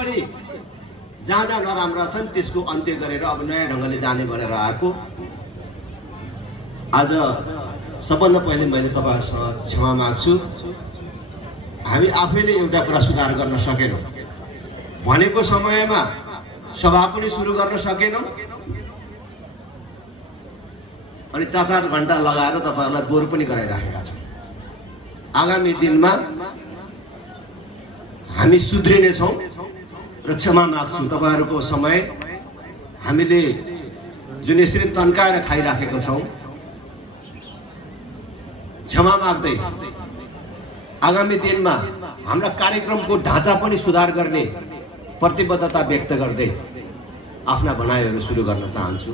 पनि जहाँ जहाँ नराम्रा छन् त्यसको अन्त्य गरेर अब नयाँ ढङ्गले जाने भनेर आएको। आज सबभन्दा पहिले मैले तपाईहरुसँग क्षमा माग्छु। हामी आफैले एउटा कुरा सुधार गर्न सकेनौं। भनेको समयमा सभा पनि सुरु गर्न सकेनौं अनि 4-4 घण्टा लगाएर तपाईहरुलाई बोर पनि गराइराखेका छौं। आगामी दिनमा हामी सुध्रिने छौं र क्षमा माग्छु। तपाईहरुको समय हामीले जुन यसरी तन्काएर खाइराखेको छौं, क्षमा माग्दै आगामी दिनमा हाम्रा कार्यक्रमको ढाँचा पनि सुधार गर्ने प्रतिबद्धता व्यक्त गर्दै आफ्ना भनाइहरू सुरु गर्न चाहन्छु।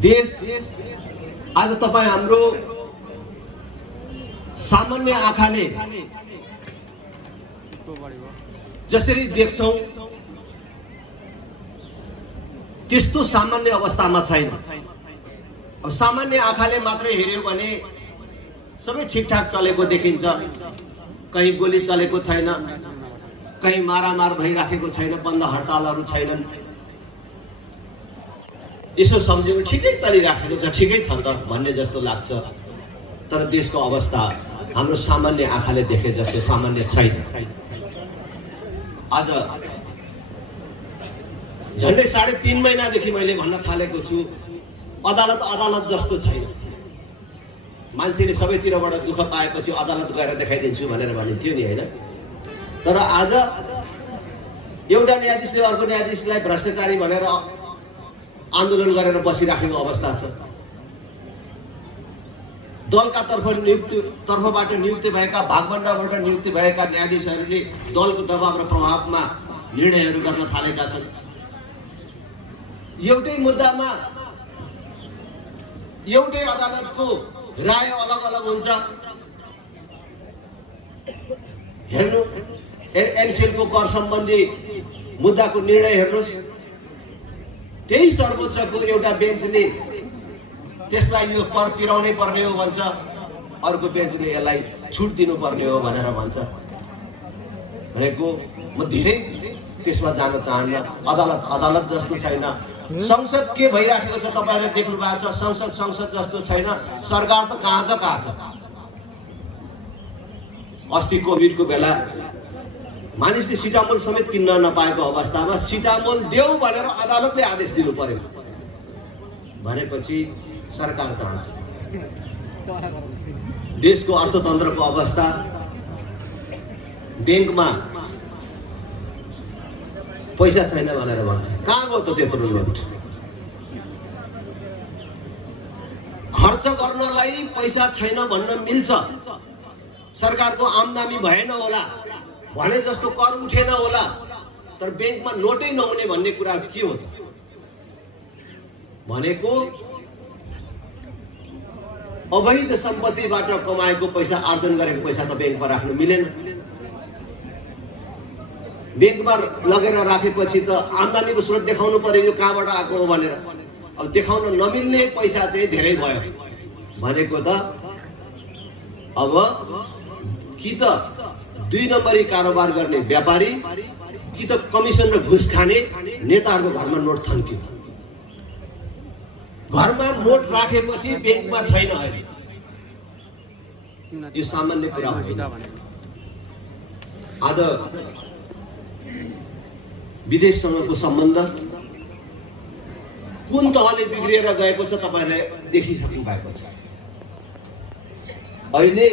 देश आज तपाई हाम्रो सामान्य आँखाले जसरी देख्छौं त्यस्तो सामान्य अवस्थामा छैन। अब सामान्य आँखाले मात्रै हेर्यो भने सबै ठीकठाक चलेको देखिन्छ। कहीं गोली चलेको छैन, कहीं मारामार भइराखेको छैन, बन्द हडतालहरू छैनन्। यसो सम्झियो ठिकै चलिराखेको छ, ठिकै छ त भन्ने जस्तो लाग्छ। तर देशको अवस्था हाम्रो सामान्य आँखाले देखे जस्तो सामान्य छैन। आज झन्डै 3.5 महिनादेखि मैले भन्न थालेको छु, अदालत जस्तो छैन। मान्छेले सबैतिरबाट दुःख पाएपछि अदालत गएर देखाइदिन्छु भनेर भनिन्थ्यो नि, हैन? तर आज एउटा न्यायाधीशले अर्को न्यायाधीशलाई भ्रष्टाचारी भनेर आन्दोलन गरेर बसिराखेको अवस्था छ। दलका तर्फबाट नियुक्त भएका, भागभण्डाबाट नियुक्त भएका न्यायाधीशहरूले दलको दबाव र प्रभावमा निर्णयहरू गर्न थालेका छन्। एउटै मुद्दामा एउटै अदालतको राय अलग अलग हुन्छ। हेर्नु, एनसेलको कर सम्बन्धी मुद्दाको निर्णय हेर्नुस्, त्यही सर्वोच्चको एउटा बेन्चले त्यसलाई यो कर तिराउनै पर्ने हो भन्छ, अर्को बेन्चले यसलाई छुट दिनुपर्ने हो भनेर भन्छ। भनेको म धेरै त्यसमा जान चाहन्न। अदालत जस्तो छैन। संसद के भइराखेको छ तपाईहरुले देख्नु भएको छ। संसद जस्तो छैन। सरकार त कहाँ छ। अस्ति कोभिडको बेला मानिसले सिटामोल समेत किन्न नपाएको अवस्थामा सिटामोल देऊ भनेर अदालतले आदेश दिनु पर्यो। भनेपछि सरकार कहाँ छ? देशको अर्थतन्त्रको अवस्था, बैंकमा पैसा छैन भनेर भन्छ। कहाँ गयो त त्यत्रो नोट? खर्च गर्नलाई पैसा छैन भन्न मिल्छ। सरकारको आम्दानी भएन होला, भने जस्तो कर उठेन होला, तर बैंकमा नोटै नहुने भन्ने कुरा के हो त? भनेको अवैध सम्पत्तिबाट कमाएको पैसा, आर्जन गरेको पैसा त बैंकमा राख्नु मिलेन। बैंकमा लगेर राखेपछि त आम्दानीको स्रोत देखाउनु पर्यो, यो कहाँबाट आएको हो भनेर। अब देखाउन नमिल्ने पैसा चाहिँ धेरै भयो भनेको त अब कि त 2 नम्बरी कारोबार गर्ने व्यापारी, कि त कमिसन र घुस खाने नेताहरूको घरमा नोट थन्क्यो। घरमा नोट राखेपछि बैंकमा छैन अहिले। यो सामान्य कुरा होइन। आज विदेशसँगको सम्बन्ध कुन तहले बिग्रिएर गएको छ तपाईहरुले देखिसक्नु भएको छ। अहिले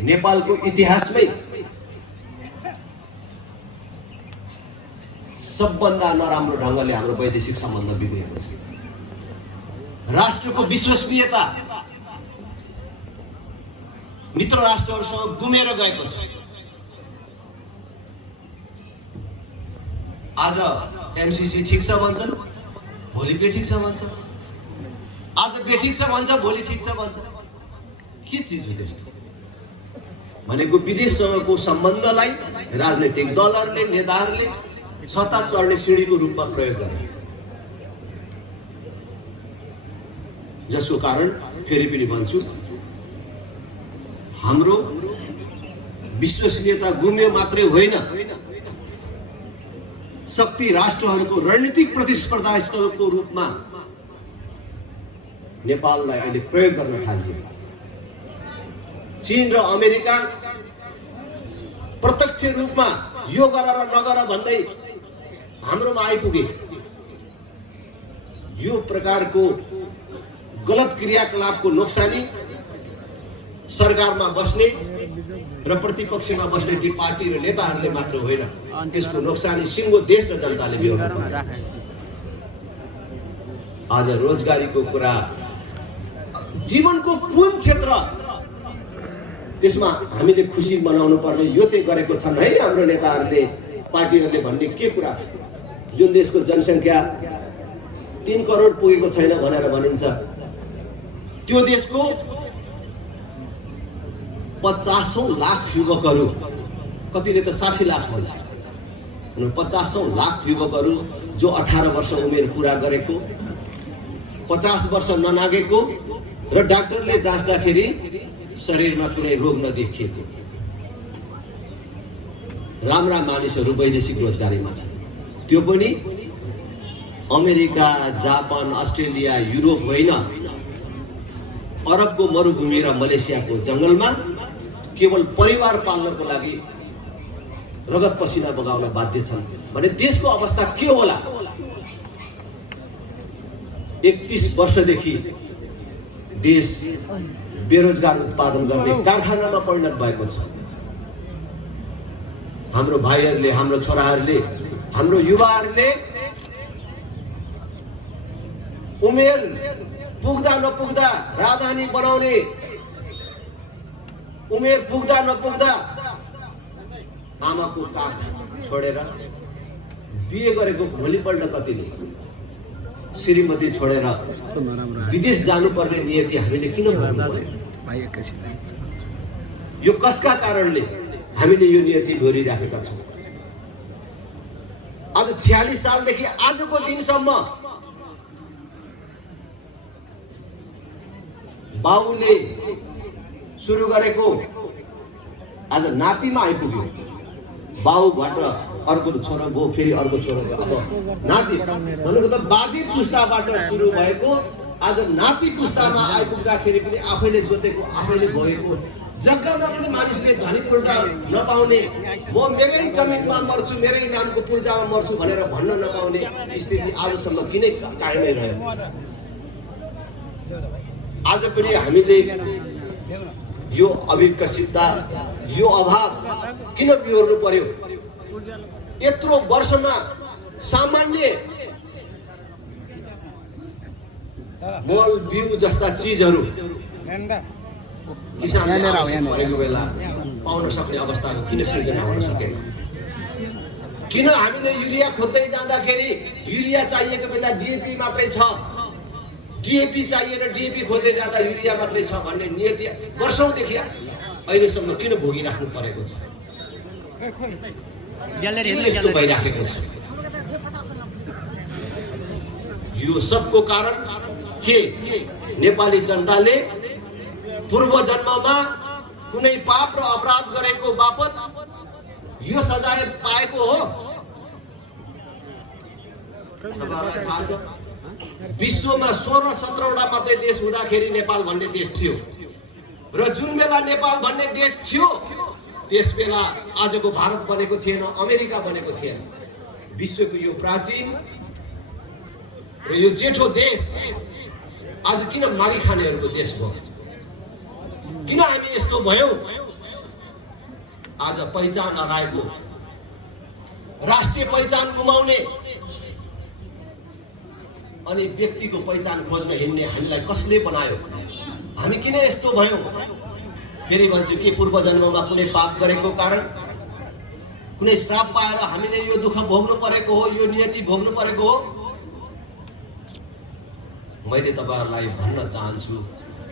नेपालको इतिहासमै सबभन्दा नराम्रो ढङ्गले हाम्रो वैदेशिक सम्बन्ध बिग्रिएको छ। राष्ट्रको विश्वसनीयता मित्र राष्ट्रहरूसँग गुमेर गएको छ। आज एमसीसी ठीक छ भन्छन्, भोलि बेठिक छ भन्छ। आज बेठिक छ भन्छ, भोलि ठीक छ भन्छ। के चिज हो त्यस्तो? भनेको विदेशसँगको सम्बन्धलाई राजनैतिक दलहरूले, नेताहरूले सत्ता चढ्ने सिँढीको रूपमा प्रयोग गरे, जसको कारण फेरि पनि भन्छु, हाम्रो विश्वसनीयता गुम्यो मात्रै होइन, शक्ति राष्ट्रहरूको रणनीतिक प्रतिस्पर्धा स्थलको रूपमा नेपाललाई अहिले प्रयोग गर्न थालियो। चीन र अमेरिका प्रत्यक्ष रूपमा यो गर र नगर भन्दै हाम्रोमा आइपुगे। यो प्रकारको गलत क्रियाकलापको नोक्सानी सरकारमा बस्ने र प्रतिपक्षमा बस्ने ती पार्टी र नेताहरूले मात्र होइन, त्यसको नोक्सानी सिङ्गो देश र जनताले बिहोर्नु पर्छ। आज रोजगारीको कुरा, जीवनको कुन क्षेत्र त्यसमा हामीले खुसी मनाउनु पर्ने यो चाहिँ गरेको छन् है हाम्रो नेताहरूले, पार्टीहरूले भन्ने के कुरा छ? जुन देशको जनसङ्ख्या 3 करोड पुगेको छैन भनेर भनिन्छ, त्यो देशको 50औं लाख युवकहरू, कतिले त 60 लाख भन्छ, 50औं लाख युवकहरू जो 18 वर्ष उमेर पुरा गरेको, 50 वर्ष ननागेको र डाक्टरले जाँच्दाखेरि शरीरमा कुनै रोग नदेखिएको राम्रा मानिसहरू वैदेशिक रोजगारीमा छन्। त्यो पनि अमेरिका, जापान, अस्ट्रेलिया, युरोप होइन, अरबको मरुभूमि र मलेसियाको जंगलमा केवल परिवार पाल्नको लागि रगत पसिना बगाउन बाध्य छन् भने देशको अवस्था के होला? 31 वर्षदेखि देश बेरोजगार उत्पादन गर्ने कारखानामा परिणत भएको छ। हाम्रो भाइहरूले, हाम्रो छोराहरूले, हाम्रो युवाहरूले उमेर पुग्दा नपुग्दा राजधानी बनाउने, उमेर पुग्दा नपुग्दा आमाको काख छोडेर बिहे गरेको भोलिपल्ट कतिले श्रीमती छोडेर विदेश जानुपर्ने नियति हामीले किन भन्नुभयो? यो कसका कारणले हामीले यो नियति डोरिराखेका छौँ? आज 46 सालदेखि आजको दिनसम्म बाउले सुरु गरेको आज नातिमा आइपुग्यो। बाउबाट अर्को छोरो भयो, फेरि अर्को छोरो भयो, अब नाति भनेको त बाजे पुस्ताबाट सुरु भएको आज नाति पुस्तामा आइपुग्दाखेरि पनि आफैले जोतेको, आफैले भोगेको, जग्गामा पनि मानिसले धनी पूर्जा नपाउने, म मेरै जमिनमा मर्छु, मेरै नामको पूर्जामा मर्छु भनेर भन्न नपाउने स्थिति आजसम्म किन कायमै रह्यो? आज पनि हामीले यो अविकसितता, यो अभाव किन बिहोर्नु पर्यो? यत्रो वर्षमा सामान्य मल बिउ जस्ता चीजहरू किसानले आवश्यक परेको बेला पाउन सक्ने अवस्थाको किन सृजना हुन सकेन? किन हामीले युरिया खोज्दै जाँदाखेरि युरिया चाहिएको बेला डिएपी मात्रै छ, डिएपी चाहिएर डिएपी खोज्दै जाँदा युरिया मात्रै छ भन्ने नियति वर्षौंदेखि अहिलेसम्म किन भोगिराख्नु परेको छ? यस्तो भइराखेको छ। यो सबको कारण के? नेपाली जनताले पूर्व जन्ममा कुनै पाप र अपराध गरेको बापत यो सजाय पाएको हो। तपाईहरुलाई थाहा छ, विश्वमा 16-17 वटा मात्रै देश हुँदाखेरि नेपाल भन्ने देश थियो र जुन बेला नेपाल भन्ने देश थियो त्यस बेला आजको भारत बनेको थिएन, अमेरिका बनेको थिएन। विश्वको यो प्राचीन र यो जेठो देश आज किन मागी खानेहरूको देश भयो? किन हामी यस्तो भयौं? आज पहिचान हराएको, राष्ट्रिय पहिचान गुमाउने अनि व्यक्तिको पहिचान खोज्न हिँड्ने हामीलाई कसले बनायो? हामी किन यस्तो भयौं? फेरि भन्छु के पूर्व जन्ममा कुनै पाप गरेको कारण, कुनै श्राप पाएर हामीले यो दुःख भोग्नु परेको हो, यो नियति भोग्नु परेको हो? मैले तपाईहरुलाई भन्न चाहन्छु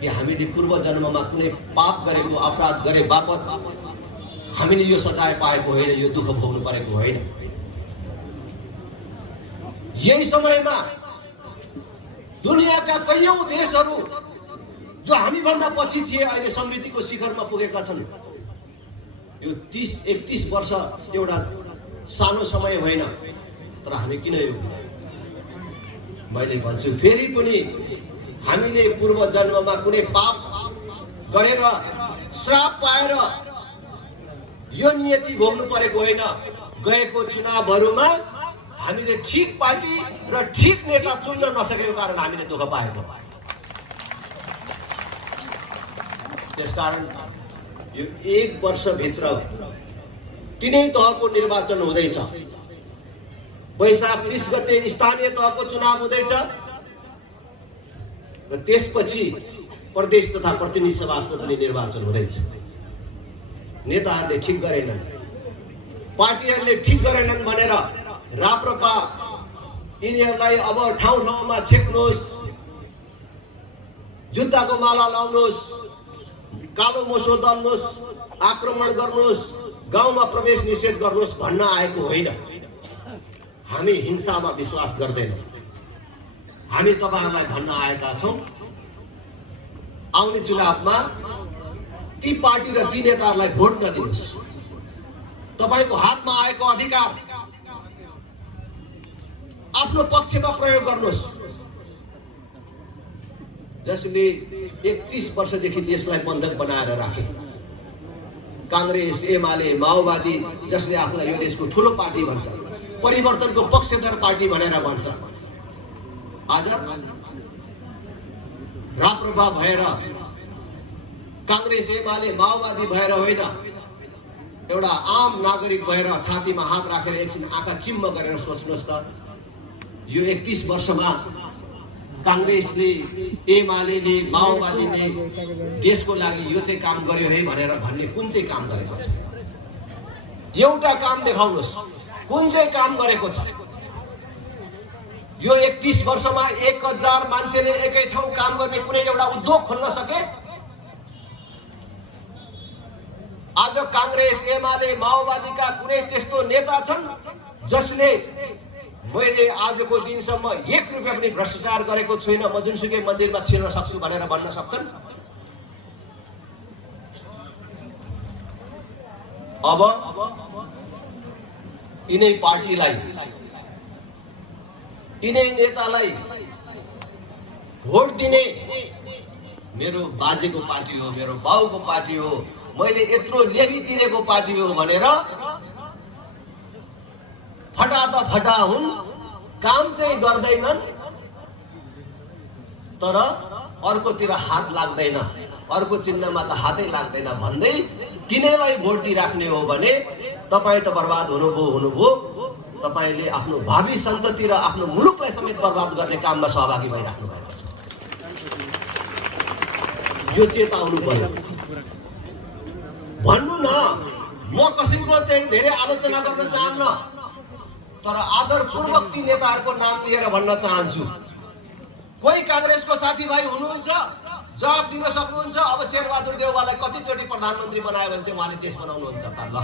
कि हामीले पूर्व जन्ममा कुनै पाप गरेको, अपराध गरे बापत हामीले यो सजाय पाएको होइन, यो दुःख भोग्नु परेको होइन। यही समयमा दुनियाका कैयौं देशहरू जो हामीभन्दा पछि थिए अहिले समृद्धिको शिखरमा पुगेका छन्। यो 30-31 वर्ष एउटा सानो समय होइन, तर हामी किन यो मैले भन्छु फेरि पनि हामीले पूर्व जन्ममा कुनै पाप गरेर श्राप पाएर यो नियति भोग्नु परेको होइन। गएको चुनावहरूमा हामीले ठीक पार्टी र ठीक नेता चुन्न नसकेको कारण हामीले दुःख पाएको। त्यसकारण यो 1 वर्षभित्र तीनै तहको निर्वाचन हुँदैछ। वैशाख 30 गते स्थानीय तहको चुनाव हुँदैछ र त्यसपछि प्रदेश तथा प्रतिनिधि सभाको पनि निर्वाचन हुँदैछ। नेताहरूले ठिक गरेनन्, पार्टीहरूले ठिक गरेनन् भनेर राप्रपा यिनीहरूलाई अब ठाउँ ठाउँमा छेक्नुहोस्, जुत्ताको माला लाउनुहोस्, कालो मोसो दल्नुहोस्, आक्रमण गर्नुहोस्, गाउँमा प्रवेश निषेध गर्नुहोस् भन्न आएको होइन। हामी हिंसामा विश्वास गर्दैनौँ। हामी तपाईहरुलाई भन्न आएका छौं आउने चुनावमा ती पार्टी र ती नेताहरूलाई भोट नदिनुहोस्। तपाईको हातमा आएको अधिकार आफ्नो पक्षमा प्रयोग गर्नुहोस्। जसले 31 वर्षदेखि देशलाई बन्धक बनाएर राखे कांग्रेस, एमाले, माओवादी, जसले आफूलाई यो देशको ठूलो पार्टी भन्छ, परिवर्तनको पक्षधर पार्टी भनेर भन्छ, आज राप्रपा भएर कांग्रेस, एमाले, माओवादी भएर होइन, एउटा आम नागरिक भएर छातीमा हात राखेर एकछिन आँखा चिम्म गरेर सोच्नुहोस् त, यो 31 वर्षमा कांग्रेसले, एमालेले, माओवादीले देशको लागि यो चाहिँ काम गर्यो है भनेर भन्ने कुन चाहिँ काम गरेको छ? एउटा काम देखाउनुहोस्, कुन चाहिँ काम गरेको छ? यो 31 वर्षमा 1000 मान्छेले एकै ठाउँ काम गर्ने कुनै एउटा उद्योग खोल्न सके? आज कांग्रेस, एमाले, माओवादीका कुनै त्यस्तो नेता छन् जसले मैले आजको दिनसम्म 1 रुपैयाँ पनि भ्रष्टाचार गरेको छुइनँ, म जुनसुकै मन्दिरमा छिर्न सक्छु भनेर भन्न सक्छन्? अब यिनै पार्टीलाई, यिनै नेतालाई भोट दिने मेरो बाजेको पार्टी हो, मेरो बाउको पार्टी हो, मैले यत्रो ल्यागिदिएको पार्टी हो भनेर फटा त फटा हुन्, काम चाहिँ गर्दैनन्, तर अर्कोतिर हात लाग्दैन, अर्को चिन्हमा त हातै लाग्दैन भन्दै किनेलाई भोट दिइराख्ने हो भने तपाई त बर्बाद हुनुभयो। तपाईले आफ्नो भावी सन्तति र आफ्नो मुलुकलाई समेत बर्बाद गर्ने काममा सहभागी भइराख्नु भएको छ। यो चेताउनु पर्यो। भन्नु न, म कसैको चाहिँ धेरै आलोचना गर्न चाहन्न, तर आदरपूर्वक ती नेताहरूको नाम लिएर भन्न चाहन्छु। कोही कांग्रेसको साथीभाइ हुनुहुन्छ, जवाब दिन सक्नुहुन्छ? अब शेरबहादुर देउवालाई कतिचोटि प्रधानमन्त्री बनायो भने चाहिँ उहाँले देश बनाउनुहुन्छ त? ल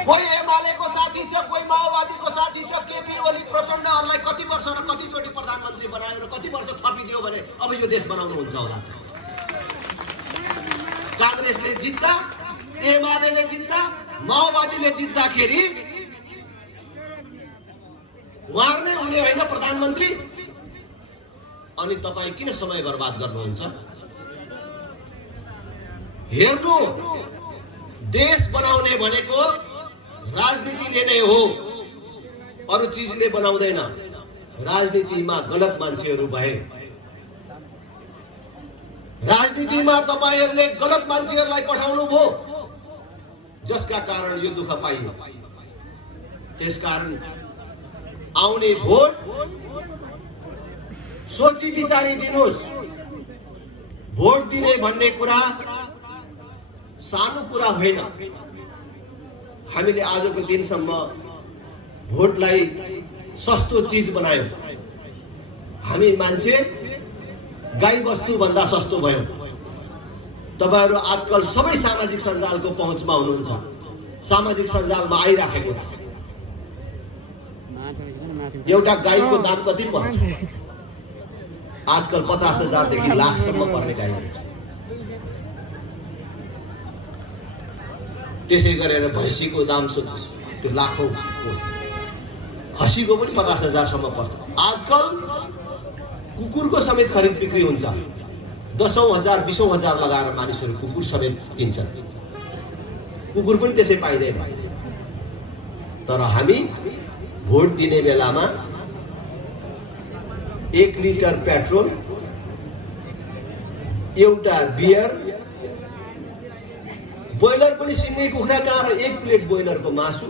कोही एमालेको साथी छ, कोही माओवादीको साथी छ, केपी ओली प्रचण्डहरूलाई कति वर्ष र कतिचोटि प्रधानमन्त्री बनायो र कति वर्ष थपिदियो भने अब यो देश बनाउनुहुन्छ होला? कांग्रेसले जित्दा, एमालेले जित्दा, माओवादीले जित्दाखेरि उहाँ नै हुने होइन प्रधानमन्त्री? अनि तपाईं किन समय बर्बाद गर्नुहुन्छ? हेर्नु, देश बनाउने भनेको राजनीतिले नै हो, अरु चीजले बनाउँदैन। राजनीतिमा गलत मान्छेहरू भए, राजनीतिमा तपाईहरुले गलत मान्छेहरूलाई पठाउनु भो, जसका कारण यो दुःख पाइयो। त्यसकारण आउने भोट सोची विचारी दिनुस्। भोट दिने भन्ने कुरा सानो कुरा होइन। हामीले आजको दिनसम्म भोटलाई सस्तो चीज बनायौं। हामी मान्छे गाई वस्तु भन्दा सस्तो भयो। तपाईहरु आजकल सबै सामाजिक सञ्जालको पहुँचमा हुनुहुन्छ, सामाजिक सञ्जालमा आइराखेको छ। एउटा गाईको दाम कति पर्छ? आजकल 50,000 देखि लाखसम्म पर्ने गाईहरू छ। त्यसै गरेर भैँसीको दाम त्यो लाखौंको छ। खसीको पनि 50,000 सम्म पर्छ। आजकल कुकुरको समेत खरिद बिक्री हुन्छ। 10,000 20,000 लगाएर मानिसहरू कुकुर समेत किन्छन्। कुकुर पनि त्यसै पाइँदैन। तर हामी भोट दिने बेलामा 1 लिटर पेट्रोल, एउटा बियर, बोइलर पनि सिँगै कुखुरा कहाँ र 1 प्लेट बोइलरको मासु,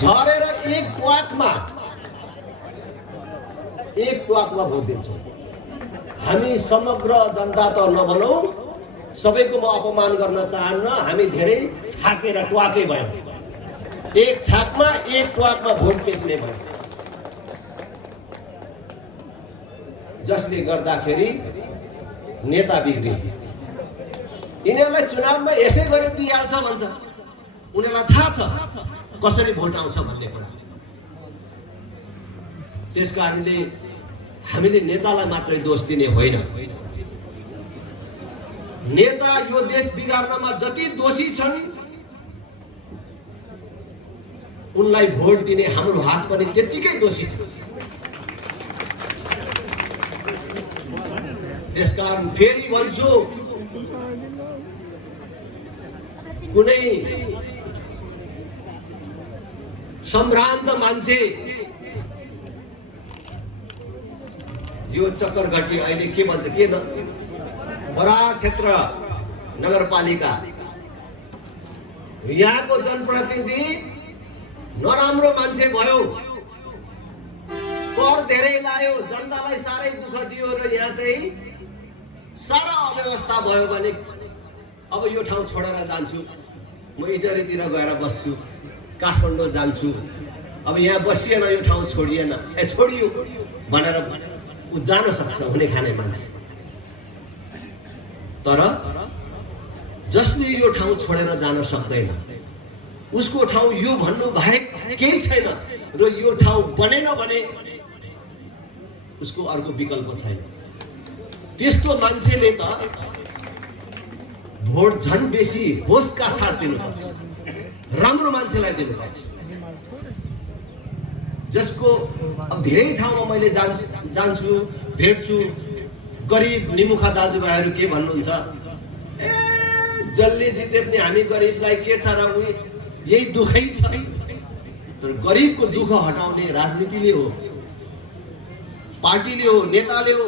झरेर 1 ट्वाकमा भोट दिन्छौँ। हामी समग्र जनता त नभनौँ, सबैको म अपमान गर्न चाहन्न। हामी धेरै छाकेर ट्वाकै भयौँ। 1 छाकमा 1 ट्वाकमा भोट बेच्ने भयो, जसले गर्दाखेरि नेता बिग्रिए। यिनीहरूलाई चुनावमा यसै गरेर दिइहाल्छ भन्छ। उनीहरूलाई थाहा छ कसरी भोट आउँछ भन्ने कुरा। त्यसकारणले हामीले नेतालाई मात्रै दोष दिने होइन। नेता यो देश बिगार्नमा जति दोषी छन्, उनलाई भोट दिने हाम्रो हात पनि त्यतिकै दोषी छ। त्यसकारण फेरि भन्छु, कुनै सम्भ्रान्त मान्छे यो चक्करघटी अहिले के भन्छ के न, बराह क्षेत्र नगरपालिका, यहाँको जनप्रतिनिधि नराम्रो मान्छे भयो, कर धेरै लायो, जनतालाई साह्रै दुःख दियो र यहाँ चाहिँ सारा अव्यवस्था भयो भने अब यो ठाउँ छोडेर जान्छु, म इटरीतिर गएर बस्छु, काठमाडौँ जान्छु, अब यहाँ बसिएन, यो ठाउँ छोडिएन, छोडियो भनेर ऊ जान सक्छ हुने खाने मान्छे। तर जसले यो ठाउँ छोडेर जान सक्दैन, उसको ठाउँ यो भन्नु बाहेक केही छैन र यो ठाउँ बनेन भने उसको अर्को विकल्प छैन। त्यस्तो मान्छेले त भोट झन् बेसी होसका साथ दिनुपर्छ, राम्रो मान्छेलाई दिनुपर्छ, जसको अब धेरै ठाउँमा मैले जान्छु भेट्छु, गरिब निमुखा दाजुभाइहरू के भन्नुहुन्छ, जसले जिते पनि हामी गरिबलाई के छ र यही दुःखै छ। तर गरिबको दुःख हटाउने राजनीतिले हो, पार्टीले हो, नेताले हो।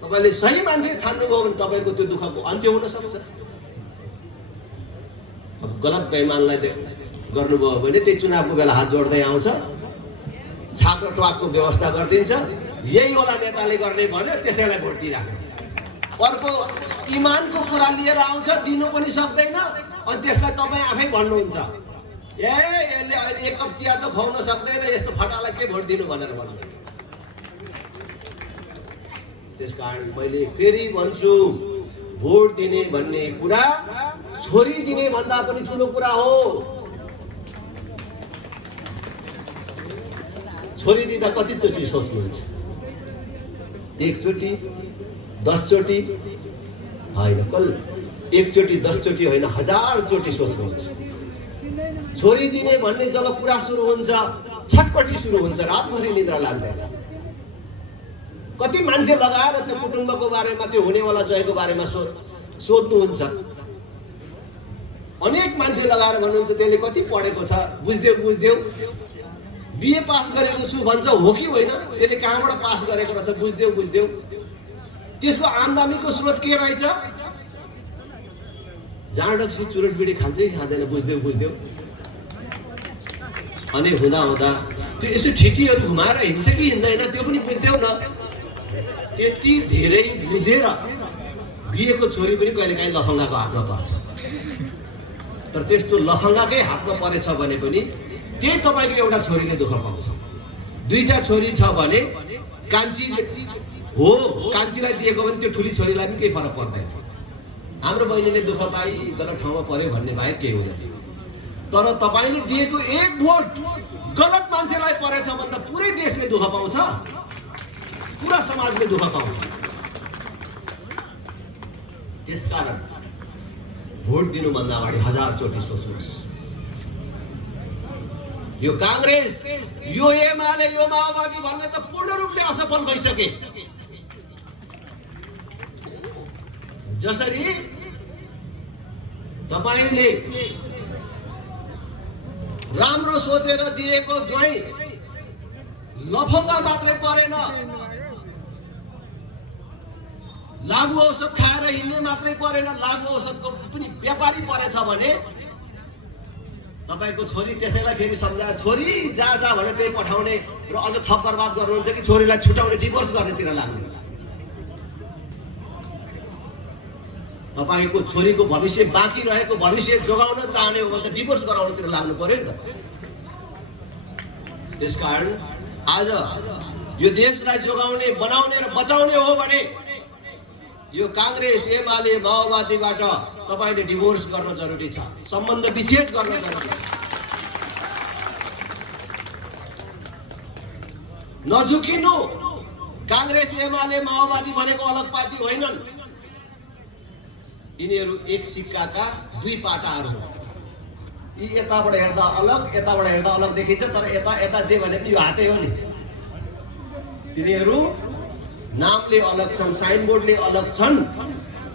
तपाईले सही मान्छे छान्नुभयो भने तपाईको त्यो दुःखको अन्त्य हुन सक्छ। अब गलत बेइमानलाई गर्नुभयो भने त्यही चुनावको बेला हात जोड्दै आउँछ, छाक र ट्वाकको व्यवस्था गरिदिन्छ। यही होला नेताले गर्ने भन्यो, त्यसैलाई भोट दिइराख्यो। अर्को इमानको कुरा लिएर आउँछ, दिनु पनि सक्दैन, अनि त्यसलाई तपाईँ आफै भन्नुहुन्छ यसले अहिले 1 कप चिया त खुवाउन सक्दैन, यस्तो फटालाई के भोट दिनु भनेर भन्नुहुन्छ। त्यसकारण मैले फेरि भन्छु, भोट दिने भन्ने कुरा छोरी दिने भन्दा पनि ठुलो कुरा हो। छोरी दिँदा कतिचोटि सोच्नुहुन्छ? 1 चोटि 10 चोटि होइन, कल 1 चोटि 10 चोटि होइन, 1000 चोटि सोच्नुहुन्छ। छोरी दिने भन्ने जब कुरा सुरु हुन्छ, छटपटी सुरु हुन्छ, रातभरि निद्रा लाग्दैन। कति मान्छे लगाएर त्यो कुटुम्बको बारेमा, त्यो हुनेवाला जयको बारेमा सोध्नुहुन्छ। अनेक मान्छे लगाएर भन्नुहुन्छ त्यसले कति पढेको छ, बुझ्देऊ बीए पास गरेको छु भन्छ, हो कि होइन, त्यसले कहाँबाट पास गरेको रहेछ, बुझ्देऊ त्यसको आम्दानीको स्रोत के रहेछ, जाँडक्सी चुरोट बिडी खान्छ कि खाँदैन, बुझ्देऊ अनि हुँदा त्यो यसो ठिटीहरू घुमाएर हिँड्छ कि हिँड्दैन त्यो पनि बुझ्देऊ न। त्यति धेरै बुझेर दिएको छोरी पनि कहिलेकाहीँ लफङ्गाको हातमा पर्छ। तर त्यस्तो लफङ्गाकै हातमा परेछ भने पनि त्यही तपाईको एउटा छोरीले दुःख पाउँछ। 2टा छोरी छ भने कान्छी हो, कान्छीलाई दिएको भने त्यो ठुली छोरीलाई पनि केही फरक पर्दैन। हाम्रो बहिनीले दुःख पाई गलत ठाउँमा पर्यो भन्ने बाहेक केही हुँदैन। तर तपाईले दिएको एक भोट गलत मान्छेलाई परेछ भन्दा पुरै देशले दुःख पाउँछ, पुरा समाजले दुःख पाउँछ। त्यसकारण भोट दिनुभन्दा अगाडि 1000 चोटि सोच्नुहोस्। यो कांग्रेस, यो एमाले, यो माओवादी भन्ने त पूर्ण रूपले असफल भइसके। जसरी तपाईले राम्रो सोचेर दिएको ज्वाइँ लफंगा मात्रै परेन, लागु औषध खाएर हिँड्ने मात्रै परेन, लागु औषधको पनि व्यापारी परेछ भने तपाईको छोरी त्यसैलाई फेरि सम्झाएर छोरी जा जा भनेर त्यही पठाउने र अझ थप बर्बाद गर्नुहुन्छ कि छोरीलाई छुटाउने डिभोर्स गर्नेतिर लाग्नुहुन्छ। तपाईको छोरीको भविष्य बाँकी रहेको भविष्य जोगाउन चाहने हो भने त डिभोर्स गराउनतिर लाग्नु पर्यो नि त। त्यसकारण आज यो देशलाई जोगाउने, बनाउने र बचाउने हो भने यो कांग्रेस, एमाले, माओवादीबाट तपाईले डिभोर्स गर्न जरुरी छ, सम्बन्ध विच्छेद गर्न जरुरी छ। नझुकिनु। कांग्रेस, एमाले, माओवादी भनेको अलग पार्टी होइनन्, यिनीहरू एक सिक्काका दुई पाटाहरू हुन्। यी यताबाट हेर्दा अलग, यताबाट हेर्दा अलग देखिन्छ, तर यता यता जे भने पनि यो हातै हो नि। तिनीहरू नामले अलग छन्, साइनबोर्डले अलग छन्,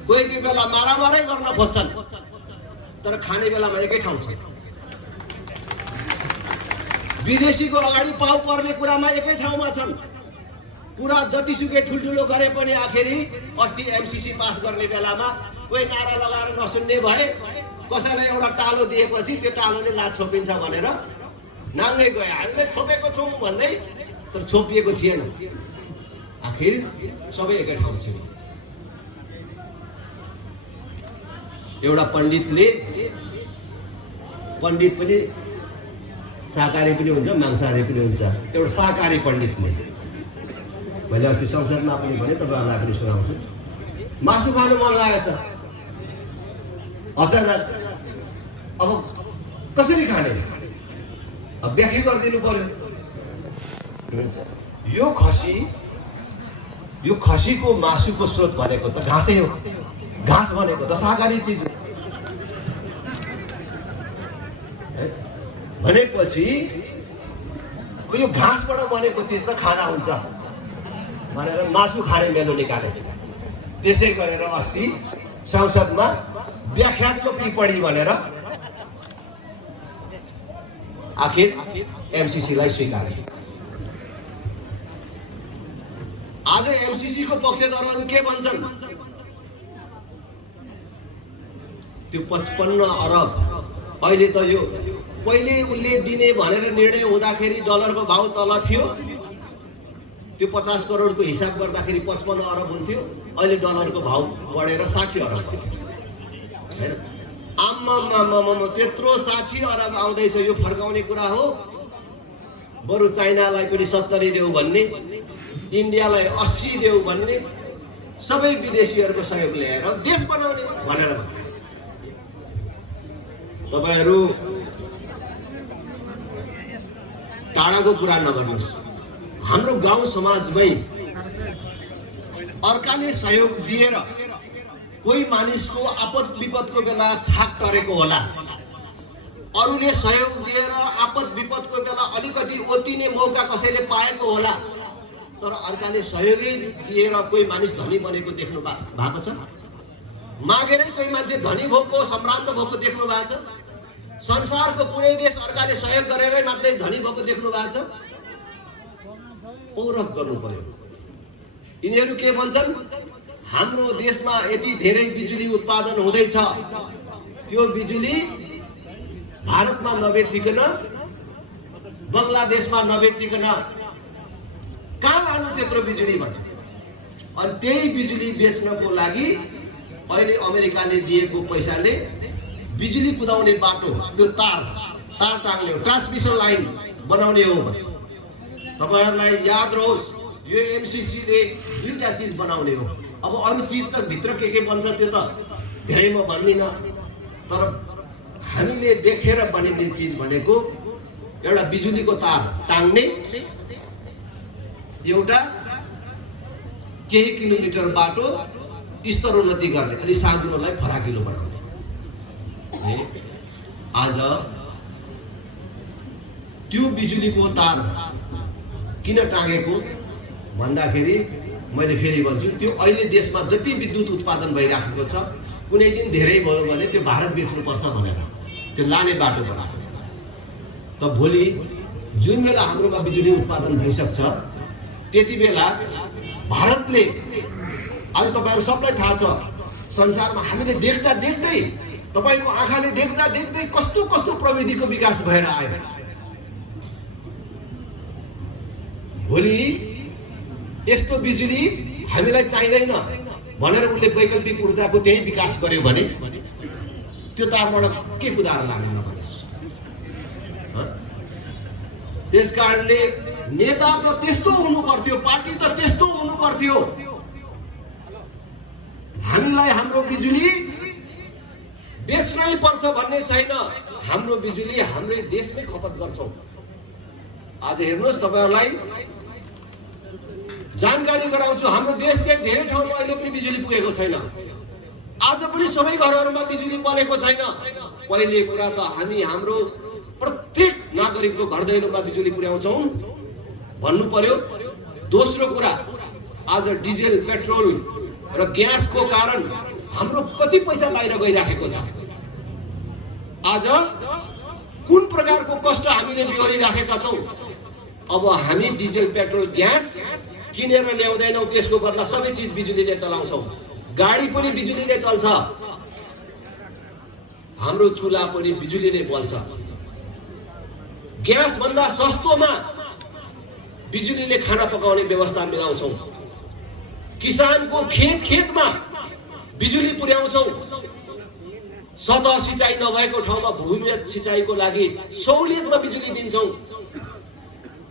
कोही कोही बेला मारामारै गर्न खोज्छन्, तर खाने बेलामा एकै ठाउँ छन्। विदेशीको अगाडि पाउ पर्ने कुरामा एकै ठाउँमा छन्। कुरा जतिसुकै ठुल्ठुलो गरे पनि आखिरी अस्ति एमसीसी पास गर्ने बेलामा कोही नारा लगाएर नसुन्ने भए, कसैलाई एउटा टालो दिएपछि त्यो टालोले लात छोपिन्छ भनेर नाङ्गै गए। हामीले छोपेको छौँ भन्दै, तर छोपिएको थिएन। आखिर सबै एकै ठाउँ छ। एउटा पण्डित पनि शाकाहारी पनि हुन्छ, मांसाहारी पनि हुन्छ। एउटा शाकाहारी पण्डितले, मैले अस्ति संसदमा पनि भने, तपाईहरुलाई पनि सुनाउँछु, मासु खानु मन लागेछ, अचानक अब कसरी खाने, अब व्याख्या गरिदिनु पर्यो। यो खसीको मासुको स्रोत भनेको त घाँसै हो। घाँस भनेको त शाकाहारी चिज हो। भनेपछि यो घाँसबाट बनेको चिज त खाना हुन्छ भनेर मासु खाने मेलो निकालेछ। त्यसै गरेर अस्ति संसदमा व्याख्यात्मक टिप्पणी भनेर आखिर एमसीसीलाई स्वीकारे। आज एमसीसी को पक्षधरहरू के भन्छन्? त्यो 55 अरब अहिले त यो पहिले उनले दिने भनेर निर्णय हुँदाखेरि डलरको भाउ तल थियो। त्यो 50 करोडको हिसाब गर्दाखेरि 55 अरब हुन्थ्यो। अहिले डलरको भाउ बढेर 60 अरब थियो हैन। आम्मामामामा त्यत्रो 60 अरब आउँदैछ, यो फर्काउने कुरा हो? बरु चाइनालाई पनि 70 देऊ भन्ने, इन्डियालाई 80 देऊ भन्ने, सबै विदेशीहरूको सहयोग ल्याएर देश बनाउने भनेर भन्छ। तपाईहरु टाढाको कुरा नगर्नुस्। हाम्रो गाउँ समाजमै अर्काले सहयोग दिएर कोही मानिसको आपद विपदको बेला छाक टरेको होला, अरूले सहयोग दिएर आपद विपदको बेला अलिकति ओतिने मौका कसैले पाएको होला, तर अर्काले सहयोगै दिएर कोही मानिस धनी बनेको देख्नु भएको छ? मागेरै कोही मान्छे धनी भएको, सम्भ्रान्त भएको देख्नु भएको छ? संसारको पुरै देश अर्काले सहयोग गरेरै मात्रै धनी भएको देख्नु भएको छ? पौरख गर्नु पर्यो। यिनीहरू के भन्छन्? हाम्रो देशमा यति धेरै बिजुली उत्पादन हुँदैछ, त्यो बिजुली भारतमा नबेचिकन, बङ्गलादेशमा नबेचिकन कहाँ लानु त्यत्रो बिजुली भन्छ। अनि त्यही बिजुली बेच्नको लागि अहिले अमेरिकाले दिएको पैसाले बिजुली कुदाउने बाटो, त्यो तार टाङ्ने हो, ट्रान्समिसन लाइन बनाउने हो भन्छ। तपाईहरुलाई याद रहोस्, यो एमसीसी ले दुईटा चीज बनाउने हो। अब अरु चीज त भित्र के बन्छ त्यो त धेरै म भन्दिन, तर हामीले देखेर बनिने चीज भनेको एउटा बिजुलीको तार टाङ्ने, एउटा केही किलोमिटर बाटो स्तरोन्नति गर्ने अनि साँघुरोलाई फराकिलो बनाउने। आज त्यो बिजुलीको तार किन टाँगेको भन्दाखेरि मैले फेरि भन्छु, त्यो अहिले देशमा जति विद्युत उत्पादन भइराखेको छ, कुनै दिन धेरै भयो भने त्यो भारत बेच्नुपर्छ भनेर त्यो लाने बाटो बनाएको। त भोलि जुन बेला हाम्रोमा बिजुली उत्पादन भइसक्छ त्यति बेला भारतले, आज तपाईहरु सबलाई थाहा छ, संसारमा हामीले देख्दा देख्दै, तपाईको आँखाले देख्दा देख्दै कस्तो कस्तो प्रविधिको विकास भएर आयो। भोलि यस्तो बिजुली हामीलाई चाहिँदैन भनेर उसले वैकल्पिक ऊर्जाको त्यही विकास गर्यो भने त्यो तारबाट के कुदाएर लाग्ने नभनोस्। त्यसकारणले नेता त त्यस्तो हुनु पर्थ्यो, पार्टी त त्यस्तो हुनु पर्थ्यो, हामीलाई हाम्रो बिजुली बेच्नै पर्छ भन्ने छैन। हाम्रो बिजुली हाम्रै देशमै खपत गर्छौं। आज हेर्नुहोस्, तपाईहरुलाई जानकारी गराउँछु, हाम्रो देशकै धेरै ठाउँमा अहिले पनि बिजुली पुगेको छैन। आज पनि सबै घरहरुमा बिजुली बलेको छैन। पहिले कुरा त हामी हाम्रो प्रत्येक नागरिकको घर दैलोमा बिजुली पुर्याउँछौं भन्नु पर्यो। दोस्रो कुरा, आज डिजेल, पेट्रोल र ग्यासको कारण हाम्रो कति पैसा बाहिर गइराखेको छ। आज कुन प्रकारको कष्ट हामीले बिहोरिराखेका छौं। अब हामी डिजेल, पेट्रोल, ग्यास किनेर ल्याउँदैनौं, त्यसको बदला सबै चीज बिजुलीले चलाउँछौं। गाडी पनि बिजुलीले चल्छ, हाम्रो चुला पनि बिजुलीले बल्छ। ग्यास भन्दा सस्तोमा बिजुलीले खाना पकाउने व्यवस्था मिलाउँछौं। किसानको खेतमा बिजुली पुर्याउँछौं। सतह सिंचाइ नभएको ठाउँमा भूमिगत सिंचाइको लागि सहुलियतमा बिजुली दिन्छौं।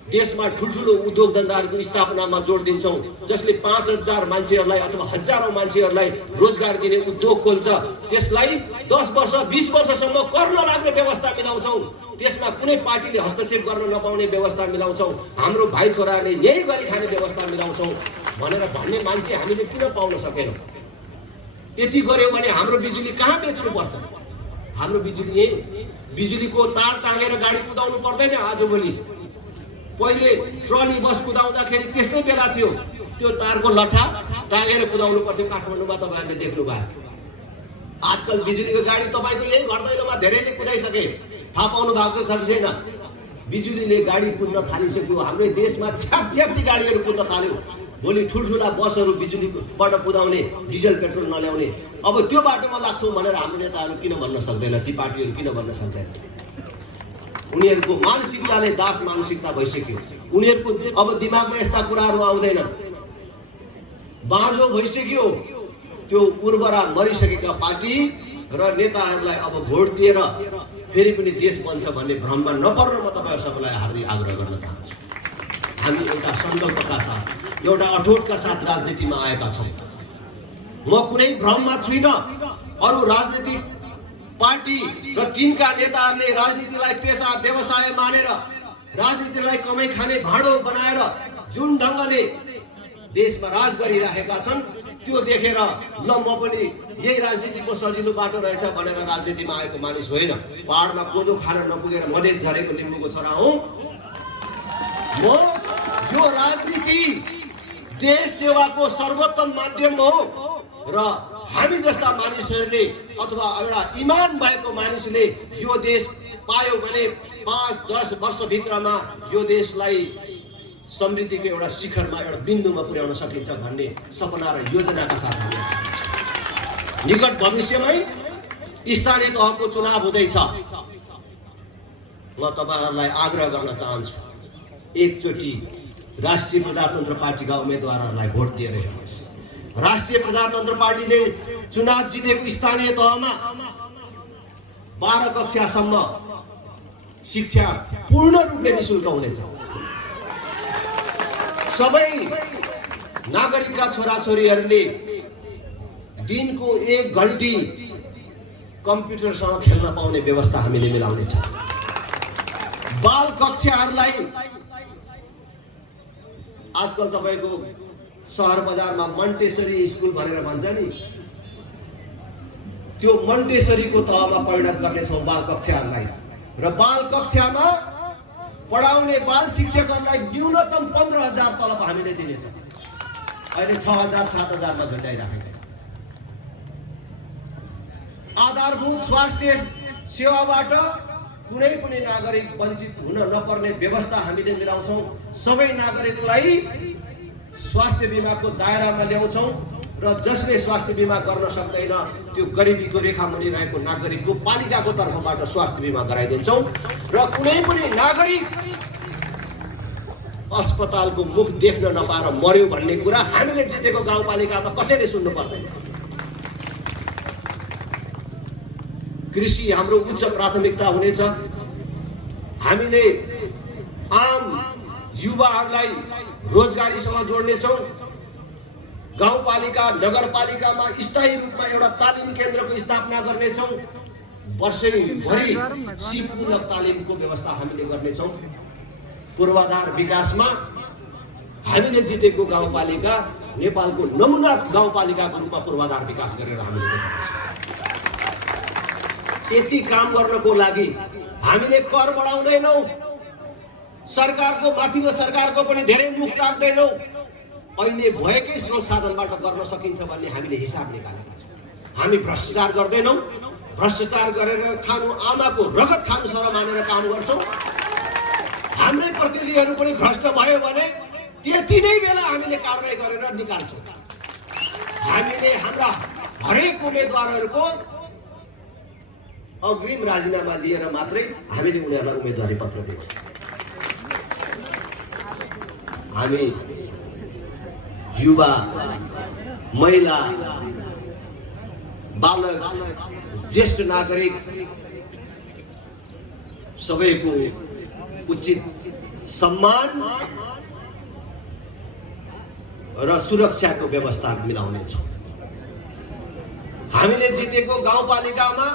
देशमा ठुलठुलो उद्योग धन्दाहरूको स्थापनामा जोड दिन्छौं, जसले 5000 मान्छेहरूलाई अथवा हजारौं मान्छेहरूलाई रोजगार दिने उद्योग खोल्छ। त्यसलाई 10 वर्ष 20 वर्षसम्म कर नलाग्ने व्यवस्था मिलाउँछौं। त्यसमा कुनै पार्टीले हस्तक्षेप गर्न नपाउने व्यवस्था मिलाउँछौं। हाम्रो भाइ छोराहरूले यही गरी खाने व्यवस्था मिलाउँछौं भनेर भन्ने मान्छे हामीले किन पाउन सकेनौं। यति गर्यो भने हाम्रो बिजुली कहाँ बेच्नु पर्छ। हाम्रो बिजुली यही, बिजुलीको तार टाँगेर गाडी कुदाउनु पर्दैन। आजभोलि पहिले ट्रली बस कुदाउँदाखेरि त्यस्तै बेला थियो, त्यो तारको लट्ठा टाँगेर कुदाउनु पर्थ्यो। काठमाडौँमा तपाईहरुले देख्नु भएको थियो। आजकल बिजुलीको गाडी तपाईको यही घर दैलोमा धेरैले कुदाइसके, थाहा पाउनु भएको छ कि छैन। बिजुलीले गाडी कुद्न थालिसक्यो। हाम्रो देशमा छ्यापछ्याप्ती गाडीहरू कुद्न थाल्यो। भोलि ठुलठुला बसहरू बिजुलीबाट कुदाउने, डिजेल पेट्रोल नल्याउने। अब त्यो बाटोमा लाग्छौं भनेर हाम्रो नेताहरू किन भन्न सक्दैन, ती पार्टीहरू किन भन्न सक्दैन। उनीहरूको मानसिकताले दास मानसिकता भइसक्यो। उनीहरूको अब दिमागमा यस्ता कुराहरू आउँदैनन्। बाँझो भइसक्यो। त्यो उर्वरा मरिसकेका पार्टी र नेताहरूलाई अब भोट दिएर फेरि पनि देश बन्छ भन्ने भ्रममा नपर्न म तपाईहरु सबैलाई हार्दिक आग्रह गर्न चाहन्छु। हामी एउटा संकल्पका साथ, एउटा अठोटका साथ राजनीतिमा आएका छौं। म कुनै भ्रममा छुइन। अरु राजनीतिक पार्टी र तिनका नेताहरूले राजनीतिलाई पेशा व्यवसाय मानेर, राजनीतिलाई कमाई खाने भाँडो बनाएर जुन ढंगले देशमा राज गरिराखेका छन्, त्यो देखेर ल म पनि यही राजनीतिको सजिलो बाटो रहेछ भनेर राजनीतिमा आएको मानिस होइन। पहाडमा कोदो खान नपुगेर मधेस झरेको लिम्बुको छोरा हुँ म। यो राजनीति देश सेवाको सर्वोत्तम माध्यम हो र हामी जस्ता मानिसहरूले अथवा एउटा इमान भएको मानिसले यो देश पायो भने 5-10 वर्ष भित्रमा यो देशलाई समृद्धिको एउटा शिखरमा, एउटा बिन्दुमा पुर्याउन सकिन्छ भन्ने सपना र योजनाका साथ हामी निकट भविष्यमै स्थानीय तहको चुनाव हुँदैछ। म तपाईहरुलाई आग्रह गर्न चाहन्छु, एकचोटी राष्ट्रिय प्रजातन्त्र पार्टीका उम्मेदवारहरूलाई भोट दिएर हेर्नुहोस्। राष्ट्रिय प्रजातन्त्र पार्टीले चुनाव जितेको स्थानीय तहमा 12 कक्षासम्म शिक्षा पूर्ण रूपले निशुल्क हुनेछ। सबै नागरिकका छोराछोरीहरूले दिनको 1 घण्टी कम्प्युटरसँग खेल्न पाउने व्यवस्था हामीले मिलाउनेछ। बाल कक्षाहरूलाई आजकल तपाईको शहर बजारमा मन्टेसरी स्कुल भनेर भन्छ नि, त्यो मन्टेसरीको तहमा परिणत गर्नेछौँ बाल कक्षाहरूलाई। र बाल कक्षामा पढाउने बाल शिक्षकहरूलाई न्यूनतम 15,000 तलब हामीले दिनेछ। अहिले 6,000 7,000 मा झुन्डाइराखेका छ। आधारभूत स्वास्थ्य सेवाबाट कुनै पनि नागरिक वञ्चित हुन नपर्ने व्यवस्था हामीले मिलाउँछौँ। सबै नागरिकलाई स्वास्थ्य बीमाको दायरामा ल्याउँछौँ र जसले स्वास्थ्य बीमा गर्न सक्दैन त्यो गरिबीको रेखा मुनि रहेको नागरिकको पालिकाको तर्फबाट स्वास्थ्य बीमा गराइदिन्छौँ। र कुनै पनि नागरिक अस्पतालको मुख देख्न नपाएर मर्यो भन्ने कुरा हामीले जितेको गाउँपालिकामा कसैले सुन्नु पर्दैन। कृषि हाम्रो उच्च प्राथमिकता हुनेछ। हामीले आम युवाहरूलाई रोजगारीसँग जोड्नेछौँ। गाउँपालिका नगरपालिकामा स्थायी रूपमा एउटा तालिम केन्द्रको स्थापना गर्नेछौँ। वर्षैभरि सिपमूलक तालिमको व्यवस्था हामीले गर्नेछौँ। पूर्वाधार विकासमा हामीले जितेको गाउँपालिका नेपालको नमुना गाउँपालिकाको रूपमा पूर्वाधार विकास गरेर हामीले देखाउँछौँ। यति काम गर्नको लागि हामीले कर बढाउँदैनौँ। सरकारको माथिल्लो सरकारको पनि धेरै मुख ताक्दैनौँ। अहिले भएकै स्रोत साधनबाट गर्न सकिन्छ भन्ने हामीले हिसाब निकालेका छौँ। हामी भ्रष्टाचार गर्दैनौँ। भ्रष्टाचार गरेर खानु आमाको रगत खानु सर मानेर काम गर्छौँ। हाम्रै प्रतिनिधिहरू पनि भ्रष्ट भयो भने त्यति नै बेला हामीले कारबाही गरेर निकाल्छौँ। हामीले हाम्रा हरेक उम्मेदवारहरूको अग्रिम राजीनामा लिएर मात्रै हामीले उनीहरूलाई उम्मेदवारी पत्र दिन्छौँ। हामी युवा, महिला, बालक, ज्येष्ठ नागरिक सबैको उचित सम्मान र सुरक्षाको व्यवस्था मिलाउनेछौँ। हामीले जितेको गाउँपालिकामा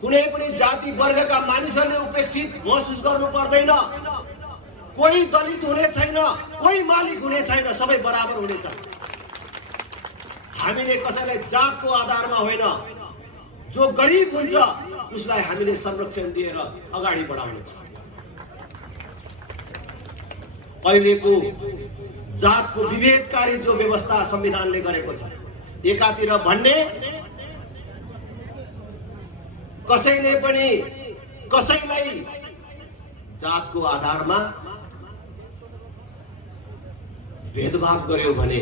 कुनै पनि जाति वर्गका मानिसहरूले उपेक्षित महसुस गर्नु पर्दैन। कोही दलित हुने छैन, कोही मालिक हुने छैन, सबै बराबर हुनेछ। हामीले कसैलाई जातको आधारमा होइन, जो गरिब हुन्छ उसलाई हामीले संरक्षण दिएर अगाडि बढाउनेछ। अहिलेको जातको विभेदकारी जो व्यवस्था संविधानले गरेको छ, एकातिर भन्ने कसैले पनि कसैलाई जातको आधारमा भेदभाव गर्यो भने,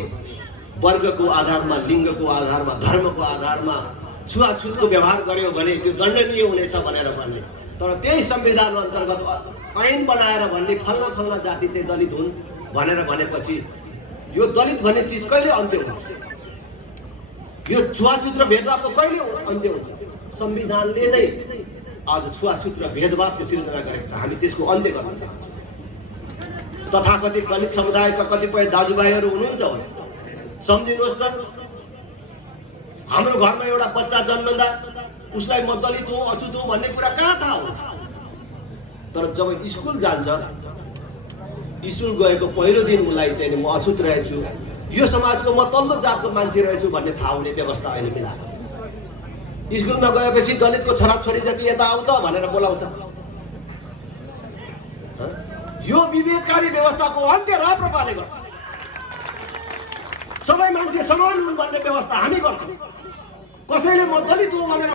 वर्गको आधारमा, लिङ्गको आधारमा, धर्मको आधारमा छुवाछुतको व्यवहार गर्यो भने त्यो दण्डनीय हुनेछ भनेर भन्ने। तर त्यही संविधान अन्तर्गत ऐन बनाएर भन्ने फल्ना फल्ना जाति चाहिँ दलित हुन् भनेर भनेपछि यो दलित भन्ने चिज कहिले अन्त्य हुन्छ? यो छुवाछुत र भेदभावको कहिले अन्त्य हुन्छ? संविधानले नै आज छुवाछुत र भेदभावको सिर्जना गरेको छ। हामी त्यसको अन्त्य गर्न चाहन्छौँ। तथाकथित दलित समुदायका कतिपय दाजुभाइहरू हुनुहुन्छ भने सम्झिनुहोस् त, हाम्रो घरमा एउटा बच्चा जन्मँदा उसलाई म दलित हुँ, अछुत हुँ भन्ने कुरा कहाँ थाहा हुन्छ? तर जब स्कुल जान्छ, स्कुल गएको पहिलो दिन उसलाई चाहिँ म अछुत रहेछु, यो समाजको म तल्लो जातको मान्छे रहेछु भन्ने थाहा हुने व्यवस्था अहिले मिलाएको छ। स्कुलमा गएपछि दलितको छोराछोरी जति यता आऊ त भनेर बोलाउँछ। यो विभेदकारी व्यवस्थाको अन्त्य राप्रपाले गर्छ। सबै मान्छे समान हुन् भन्ने व्यवस्था हामी गर्छौँ। कसैले म दलित हुँ भनेर